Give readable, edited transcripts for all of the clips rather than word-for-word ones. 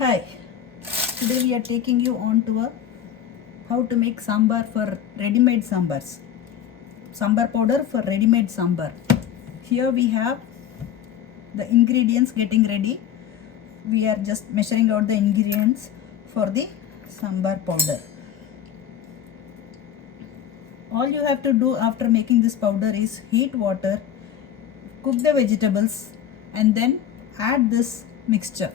Hi, today we are taking you on to a how to make sambar for ready-made sambars. Sambar powder for ready-made sambar. Here we have the ingredients getting ready. We are just measuring out the ingredients for the sambar powder. All you have to do after making this powder is heat water, cook the vegetables, and then add this mixture.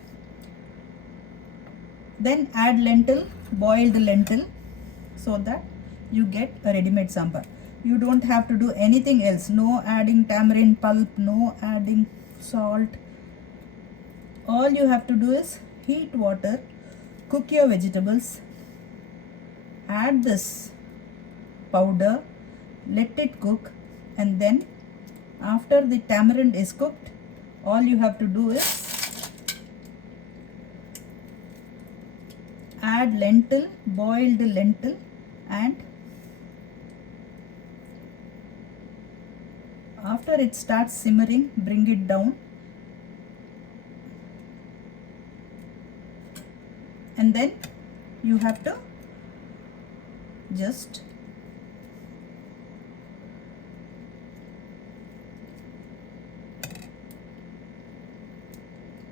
Then add lentil, boiled lentil, so that you get a ready-made sambar. You don't have to do anything else. No adding tamarind pulp, no adding salt. All you have to do is heat water, cook your vegetables, add this powder, let it cook, and then after the tamarind is cooked, all you have to do is add lentil, boiled lentil, and after it starts simmering, bring it down, and then you have to just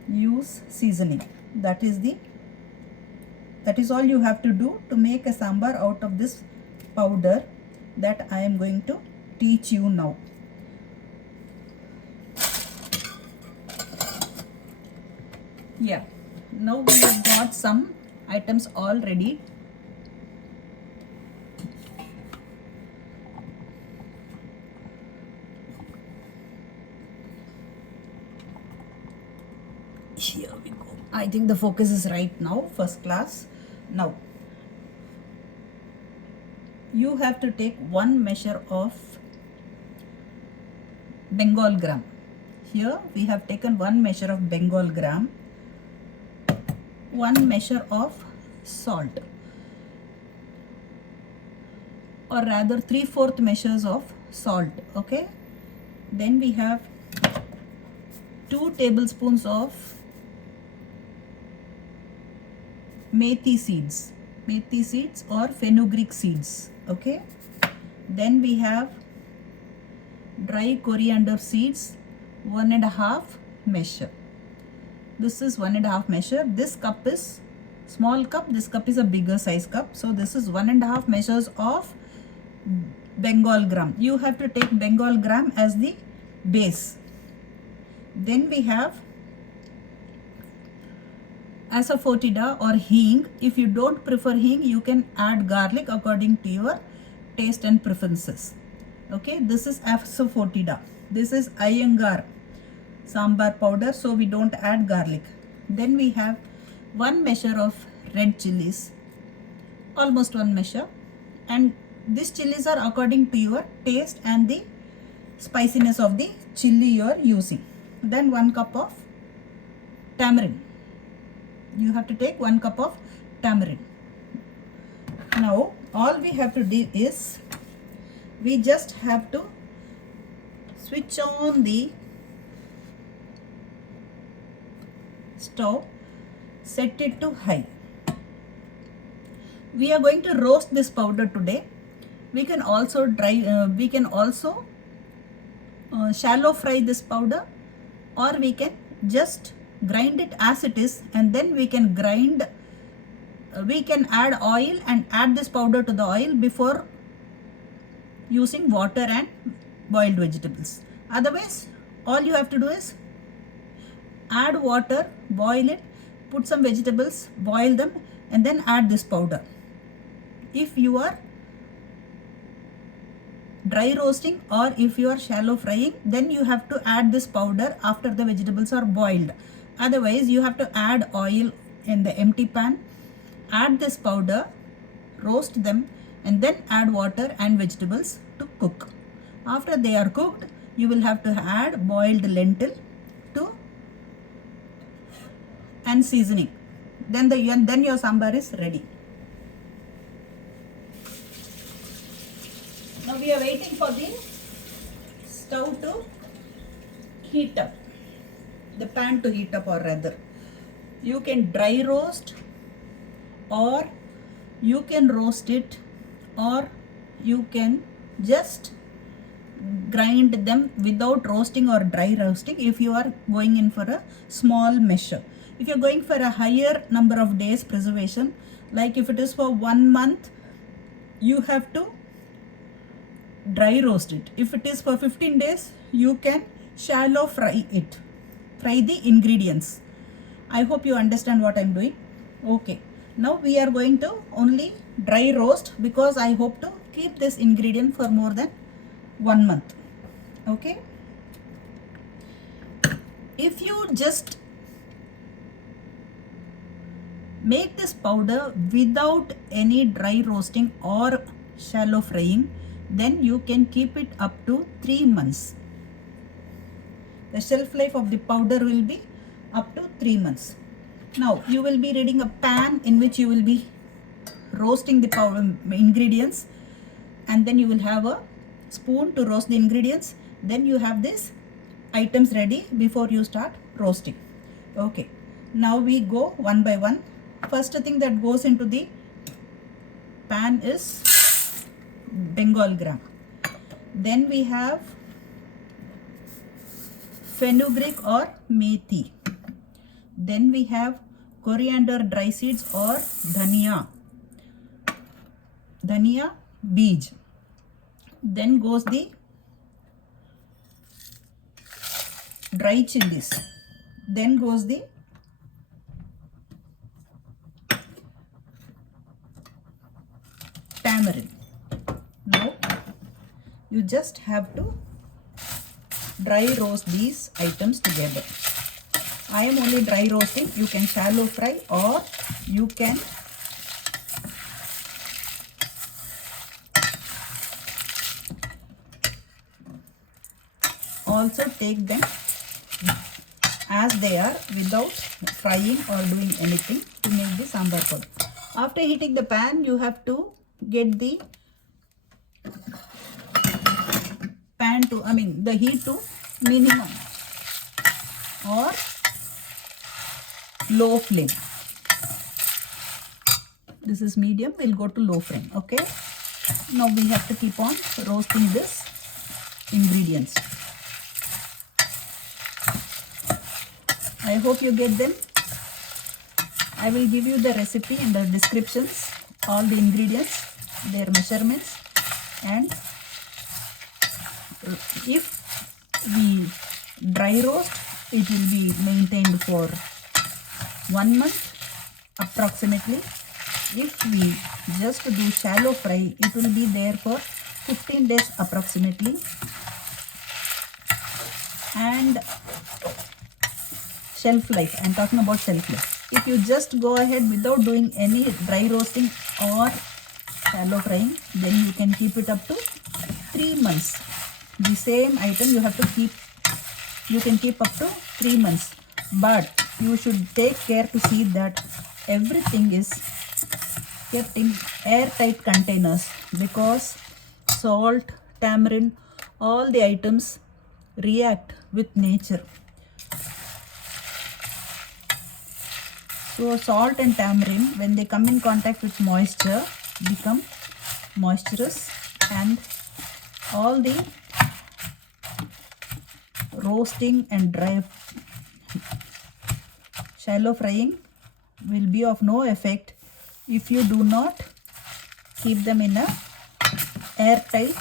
use seasoning. That is all you have to do to make a sambar out of this powder that I am going to teach you now. Yeah, now we have got some items all ready. Here we go. I think the focus is right now, first class. Now, you have to take one measure of Bengal gram. Here we have taken one measure of Bengal gram, one measure of salt, or rather 3/4 measures of salt. Okay. Then we have 2 tablespoons of methi seeds or fenugreek seeds. Okay. Then we have dry coriander seeds, 1.5 measure. This is 1.5 measure. This cup is small cup, this cup is a bigger size cup. So this is 1.5 measures of Bengal gram. You have to take Bengal gram as the base. Then we have asafoetida or hing. If you don't prefer hing, you can add garlic according to your taste and preferences. Okay, this is asafoetida. This is Iyengar sambar powder, so we don't add garlic. Then we have 1 measure of red chilies, almost 1 measure, and these chilies are according to your taste and the spiciness of the chili you are using. Then 1 cup of tamarind. You have to take 1 cup of tamarind. Now all we have to do is we just have to switch on the stove, set it to high. We are going to roast this powder today. We can also shallow fry this powder, or we can just grind it as it is, and then we can add oil and add this powder to the oil before using water and boiled vegetables. Otherwise, all you have to do is add water, boil it, put some vegetables, boil them, and then add this powder. If you are dry roasting or if you are shallow frying, then you have to add this powder after the vegetables are boiled. Otherwise, you have to add oil in the empty pan, add this powder, roast them, and then add water and vegetables to cook. After they are cooked, you will have to add boiled lentil and seasoning. Then your sambar is ready. Now we are waiting for the stove to heat up, the pan to heat up, or rather You can dry roast, or you can roast it, or you can just grind them without roasting or dry roasting if you are going in for a small measure. If you're going for a higher number of days preservation, like if it is for 1 month, you have to dry roast it. If it is for 15 days, you can shallow fry it. Fry the ingredients. I hope you understand what I'm doing. Okay. Now we are going to only dry roast because I hope to keep this ingredient for more than 1 month. Okay. If you just make this powder without any dry roasting or shallow frying, then you can keep it up to 3 months. The shelf life of the powder will be up to 3 months. Now you will be reading a pan in which you will be roasting the powder ingredients, and then you will have a spoon to roast the ingredients. Then you have these items ready before you start roasting. Okay, now we go one by one. First thing that goes into the pan is Bengal gram. Then we have fenugreek or methi. Then we have coriander dry seeds or dhania beej. Then goes the dry chilies. Then goes the tamarind. Now you just have to dry roast these items together. I am only dry roasting. You can shallow fry, or you can also take them as they are without frying or doing anything to make the sambar powder. After heating the pan, you have to get the the heat to minimum or low flame. This is medium, we'll go to low flame. Okay, now we have to keep on roasting this ingredients. I hope you get them. I will give you the recipe in the descriptions, all the ingredients, their measurements, and if we dry roast, it will be maintained for 1 month approximately. If we just do shallow fry, it will be there for 15 days approximately. And shelf life, I'm talking about shelf life. If you just go ahead without doing any dry roasting or shallow frying, then you can keep it up to 3 months. The same item you have to keep, you can keep up to 3 months. But you should take care to see that everything is kept in airtight containers, because salt, tamarind, all the items react with nature. So salt and tamarind, when they come in contact with moisture, become moisturous, and all the roasting and dry shallow frying will be of no effect if you do not keep them in a airtight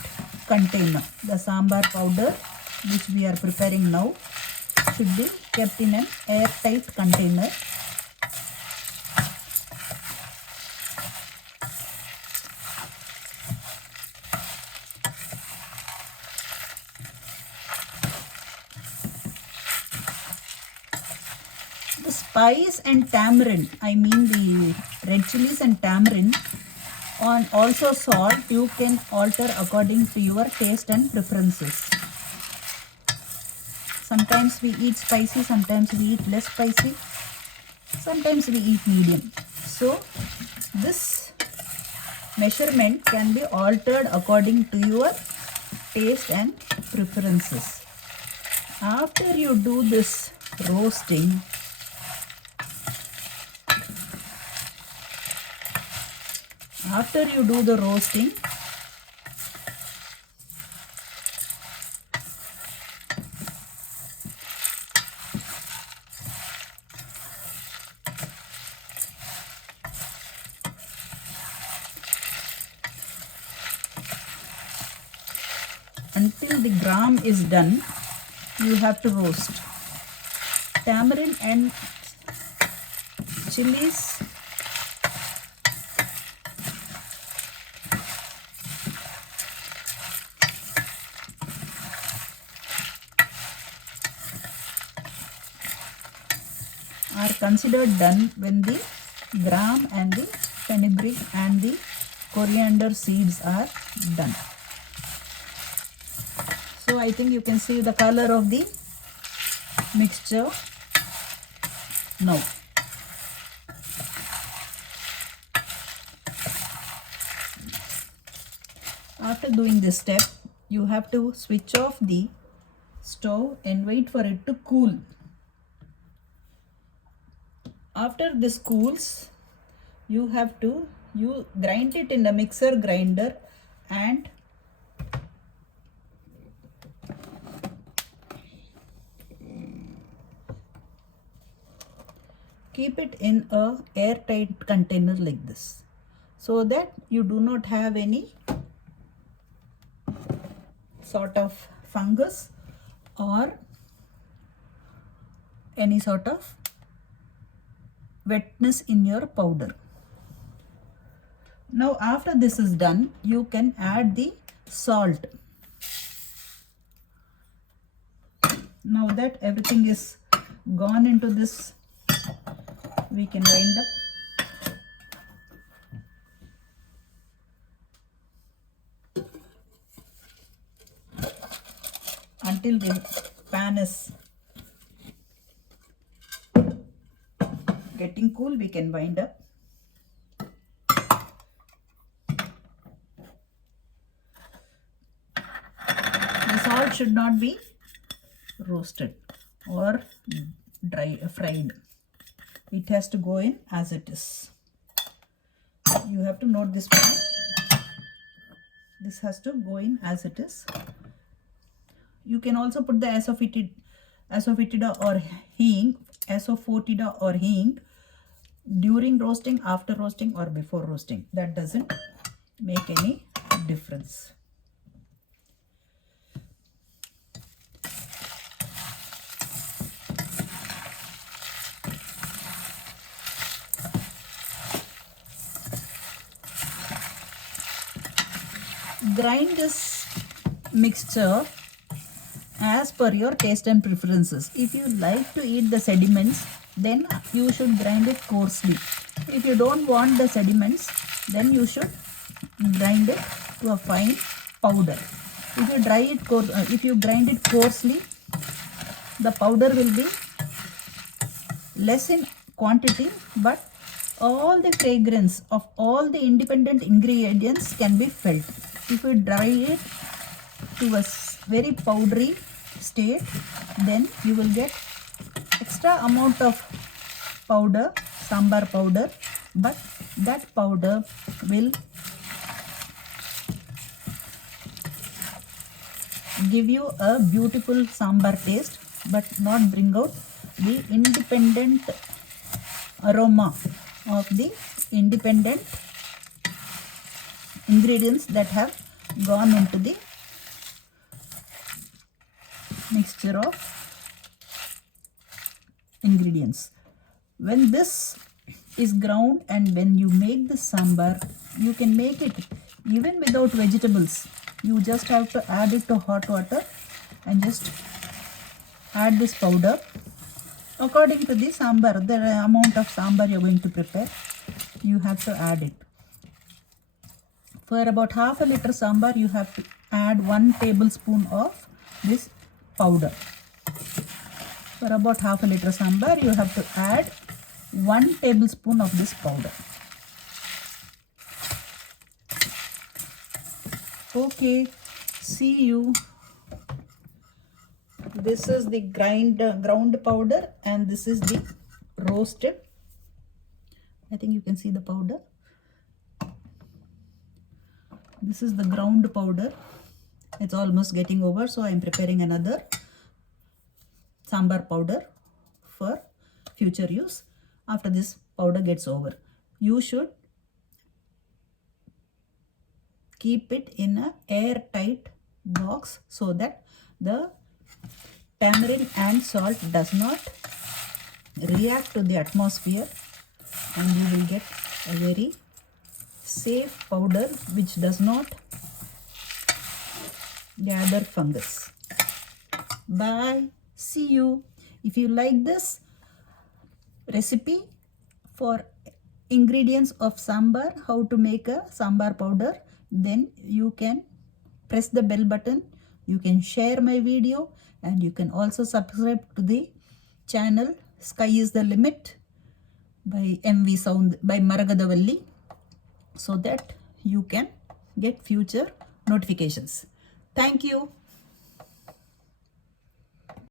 container. The sambar powder which we are preparing now should be kept in an airtight container. The spice and tamarind, I mean the red chilies and tamarind, and also salt, you can alter according to your taste and preferences. Sometimes we eat spicy, sometimes we eat less spicy, sometimes we eat medium. So this measurement can be altered according to your taste and preferences. After you do this roasting, After you do the roasting, until the gram is done, you have to roast. Tamarind and chilies are considered done when the gram and the fenugreek and the coriander seeds are done. So I think you can see the color of the mixture now. After doing this step, you have to switch off the stove and wait for it to cool. After this cools, you grind it in a mixer grinder and keep it in a airtight container like this, so that you do not have any sort of fungus or any sort of wetness in your powder. Now after this is done, you can add the salt. Now that everything is gone into this, we can wind up. Until the pan is getting cool, we can wind up. The salt should not be roasted or fried. It has to go in as it is. You have to note this point. This has to go in as it is. You can also put the asafoetida or hing, asafoetida or hing during roasting, after roasting, or before roasting. That doesn't make any difference. Grind this mixture as per your taste and preferences. If you like to eat the sediments, then you should grind it coarsely. If you don't want the sediments, then you should grind it to a fine powder. If you grind it coarsely, the powder will be less in quantity, but all the fragrance of all the independent ingredients can be felt. If you dry it to a very powdery state, then you will get extra amount of powder, sambar powder, but that powder will give you a beautiful sambar taste, but not bring out the independent aroma of the independent ingredients that have gone into the mixture of ingredients. When this is ground and when you make the sambar, you can make it even without vegetables. You just have to add it to hot water and just add this powder according to the sambar, the amount of sambar you're going to prepare. You have to add it. For about half a liter sambar, you have to add 1 tablespoon of this powder. For about half a liter sambar, you have to add 1 tablespoon of this powder. Okay, see you. This is the ground powder and this is the roasted. I think you can see the powder. This is the ground powder. It's almost getting over, so I am preparing another sambar powder for future use after this powder gets over. You should keep it in a airtight box so that the tamarind and salt does not react to the atmosphere, and you will get a very safe powder which does not gather fungus. Bye. See you. If you like this recipe for ingredients of sambar, how to make a sambar powder, then you can press the bell button, you can share my video, and you can also subscribe to the channel Sky is the Limit by MV Sound by Maragadavalli, so that you can get future notifications. Thank you.